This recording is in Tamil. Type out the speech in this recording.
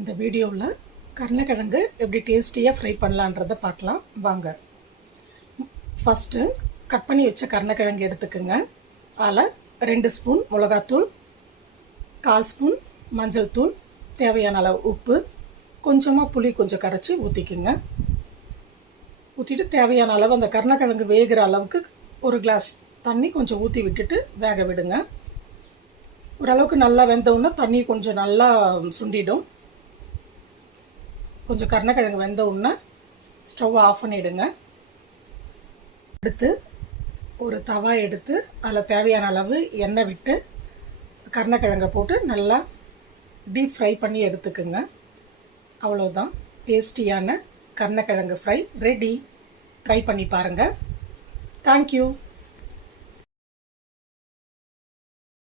இந்த வீடியோவில் கருணக்கிழங்கு எப்படி டேஸ்டியாக ஃப்ரை பண்ணலான்றதை பார்க்கலாம் வாங்க. ஃபஸ்ட்டு கட் பண்ணி வச்ச கருணக்கிழங்கு எடுத்துக்கோங்க. அதில் 2 ஸ்பூன் மிளகாத்தூள், 1/4 ஸ்பூன் மஞ்சள் தூள், தேவையான அளவு உப்பு, கொஞ்சமாக புளி கொஞ்சம் கரைச்சி ஊற்றிக்குங்க. ஊற்றிட்டு தேவையான அளவு அந்த கருணக்கிழங்கு வேகிற அளவுக்கு ஒரு கிளாஸ் தண்ணி கொஞ்சம் ஊற்றி விட்டுட்டு வேக விடுங்க. ஓரளவுக்கு நல்லா வெந்தவுடனே தண்ணி கொஞ்சம் நல்லா சுண்டிடும். கொஞ்சம் கருணக்கிழங்கு வெந்தவுடனே ஸ்டவ் ஆஃப் பண்ணிவிடுங்க. அடுத்து ஒரு தவா எடுத்து அதில் தேவையான அளவு எண்ணெய் விட்டு கருணக்கிழங்கை போட்டு நல்லா டீப் ஃப்ரை பண்ணி எடுத்துக்குங்க. அவ்வளோதான், டேஸ்டியான கருணக்கிழங்கு ஃப்ரை ரெடி. ட்ரை பண்ணி பாருங்கள். தேங்க்யூ.